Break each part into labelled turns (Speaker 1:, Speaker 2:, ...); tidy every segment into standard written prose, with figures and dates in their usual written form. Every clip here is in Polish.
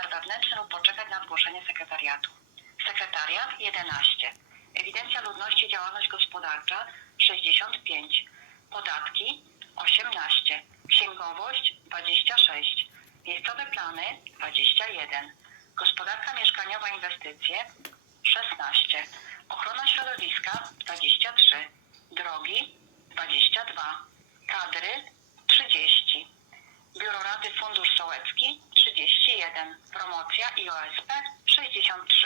Speaker 1: numer wewnętrzny lub poczekać na zgłoszenie sekretariatu. Sekretariat 11. Ewidencja ludności, działalność gospodarcza 65. Podatki 18. Księgowość 26. Miejscowe plany 21. Gospodarka mieszkaniowa, inwestycje 16. Ochrona środowiska 23. Drogi 22. Kadry 30. Biuro Rady Fundusz Sołecki 31. Promocja i OSP 63.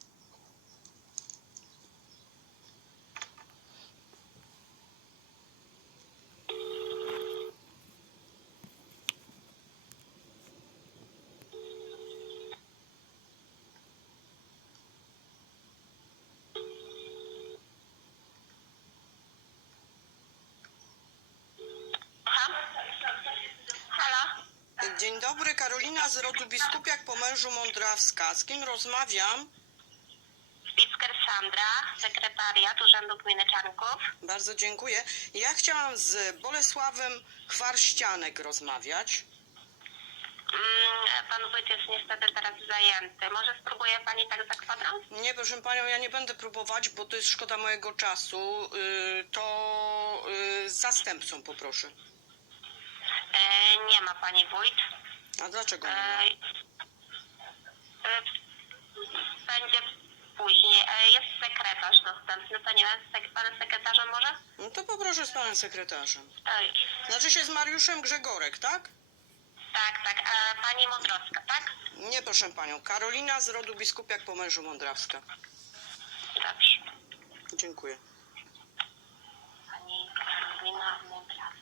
Speaker 1: Halo?
Speaker 2: Dzień dobry, Karolina z rodu Biskupiak po mężu Mądrawska. Z kim rozmawiam?
Speaker 1: Spitzker Sandra, sekretariat Urzędu Gminy Czarnków.
Speaker 2: Bardzo dziękuję. Ja chciałam z Bolesławem Chwarścianek rozmawiać.
Speaker 1: Pan wójt jest niestety teraz zajęty. Może spróbuje pani tak za kwadrans?
Speaker 2: Nie, proszę panią, ja nie będę próbować, bo to jest szkoda mojego czasu. To z zastępcą poproszę.
Speaker 1: Nie ma pani wójt.
Speaker 2: A dlaczego nie ma?
Speaker 1: Będzie później. Jest sekretarz dostępny. To nie jest panem sekretarzem może?
Speaker 2: No to poproszę z panem sekretarzem.
Speaker 1: Oj,
Speaker 2: Znaczy się z Mariuszem Grzegorek, tak?
Speaker 1: tak. Pani Mądrowska, tak?
Speaker 2: Nie, proszę panią. Karolina z rodu Biskupiak po mężu Mądrawska.
Speaker 1: Dobrze.
Speaker 2: Dziękuję.
Speaker 1: Pani Karolina Mądrowska.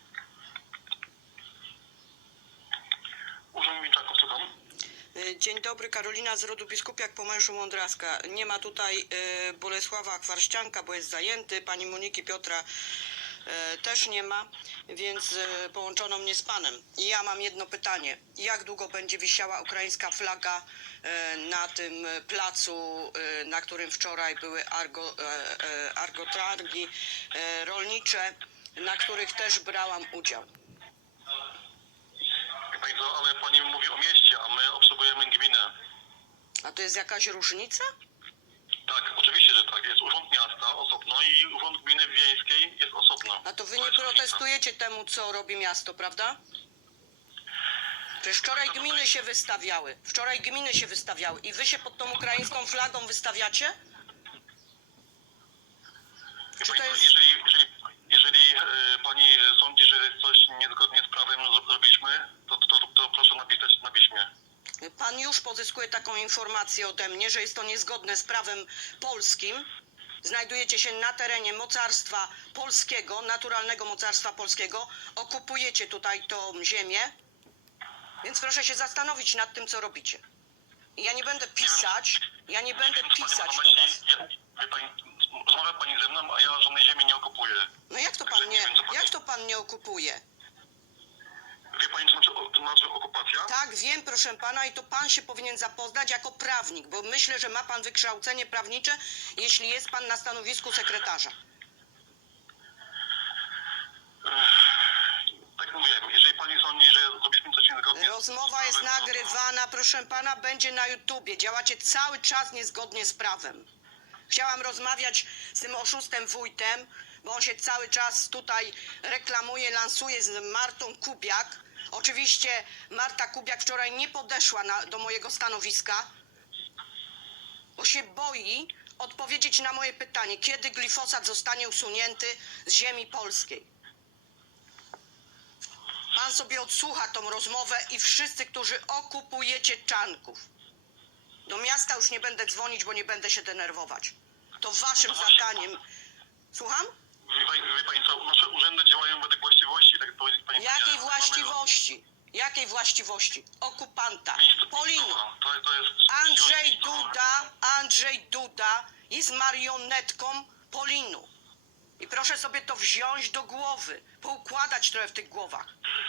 Speaker 3: Urząd Milczaków, słucham.
Speaker 2: Dzień dobry, Karolina z rodu Biskupiak po mężu Mądrawska. Nie ma tutaj Bolesława Chwarścianka, bo jest zajęty. Pani Moniki Piotra też nie ma, więc połączono mnie z panem. I ja mam jedno pytanie. Jak długo będzie wisiała ukraińska flaga na tym placu, na którym wczoraj były argotargi rolnicze, na których też brałam udział?
Speaker 3: Wie pani co, ale pani mówi o mieście, a my obsługujemy gminę.
Speaker 2: A to jest jakaś różnica?
Speaker 3: Tak, oczywiście, że tak. Jest urząd miasta osobno i urząd gminy wiejskiej jest osobno.
Speaker 2: A to wy
Speaker 3: To
Speaker 2: nie
Speaker 3: jest różnica.
Speaker 2: protestujecie temu, co robi miasto, prawda? Przecież wczoraj gminy się wystawiały. Wczoraj gminy się wystawiały. I wy się pod tą ukraińską flagą wystawiacie?
Speaker 3: Wie
Speaker 2: Czy
Speaker 3: pani
Speaker 2: to
Speaker 3: co,
Speaker 2: jest...
Speaker 3: jeżeli pani sądzi, że jest coś niezgodnie z prawem zrobiliśmy, to proszę napisać na piśmie.
Speaker 2: Pan już pozyskuje taką informację ode mnie, że jest to niezgodne z prawem polskim. Znajdujecie się na terenie mocarstwa polskiego, naturalnego mocarstwa polskiego. Okupujecie tutaj tą ziemię. Więc proszę się zastanowić nad tym, co robicie. I ja nie będę pisać do was.
Speaker 3: Wie pani, rozmawia pani ze mną, a ja żadnej ziemi nie okupuję.
Speaker 2: No jak to pan nie okupuje?
Speaker 3: Wie pani, co znaczy okupacja?
Speaker 2: Tak, wiem, proszę pana, i to pan się powinien zapoznać jako prawnik, bo myślę, że ma pan wykształcenie prawnicze, jeśli jest pan na stanowisku sekretarza.
Speaker 3: Tak mówię, jeżeli pani sądzi, że zrobiliśmy coś niezgodnie...
Speaker 2: Rozmowa jest nagrywana, proszę pana, będzie na YouTubie. Działacie cały czas niezgodnie z prawem. Chciałam rozmawiać z tym oszustem wójtem, bo on się cały czas tutaj reklamuje, lansuje z Martą Kubiak. Oczywiście Marta Kubiak wczoraj nie podeszła do mojego stanowiska, bo się boi odpowiedzieć na moje pytanie, kiedy glifosat zostanie usunięty z ziemi polskiej. Pan sobie odsłucha tą rozmowę i wszyscy, którzy okupujecie Czarnków. Do miasta już nie będę dzwonić, bo nie będę się denerwować. To waszym zadaniem. Słucham?
Speaker 3: Wie pani co, nasze urzędy działają według właściwości, tak powiedzieć pani.
Speaker 2: Jakiej właściwości? Jakiej właściwości? Okupanta. Polino.
Speaker 3: To jest...
Speaker 2: Andrzej Duda jest marionetką Polinu. I proszę sobie to wziąć do głowy, poukładać trochę w tych głowach.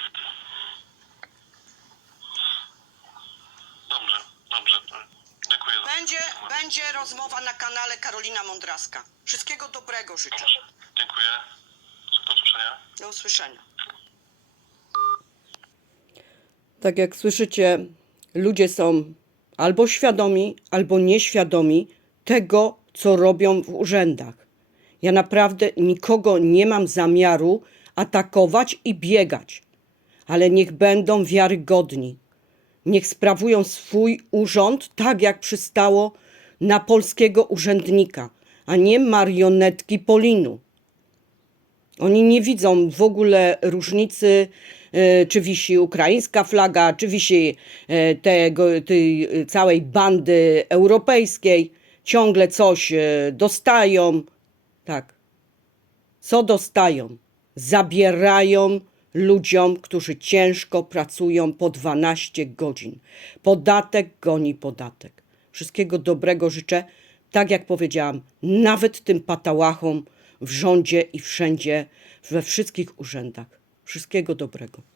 Speaker 3: Dobrze. Dziękuję.
Speaker 2: Będzie rozmowa na kanale Karolina Mądrawska. Wszystkiego dobrego życzę.
Speaker 3: Dziękuję. Do usłyszenia.
Speaker 2: Do usłyszenia.
Speaker 4: Tak jak słyszycie, ludzie są
Speaker 2: albo świadomi, albo nieświadomi tego, co robią w urzędach. Ja naprawdę nikogo nie mam zamiaru atakować i biegać, ale niech będą wiarygodni. Niech sprawują swój urząd tak, jak przystało na polskiego urzędnika, a nie marionetki Polinu. Oni nie widzą w ogóle różnicy, czy wisi ukraińska flaga, czy wisi tej całej bandy europejskiej. Ciągle coś dostają. Tak. Co dostają? Zabierają ludziom, którzy ciężko pracują po 12 godzin. Podatek goni podatek. Wszystkiego dobrego życzę. Tak jak powiedziałam, nawet tym patałachom w rządzie i wszędzie, we wszystkich urzędach. Wszystkiego dobrego.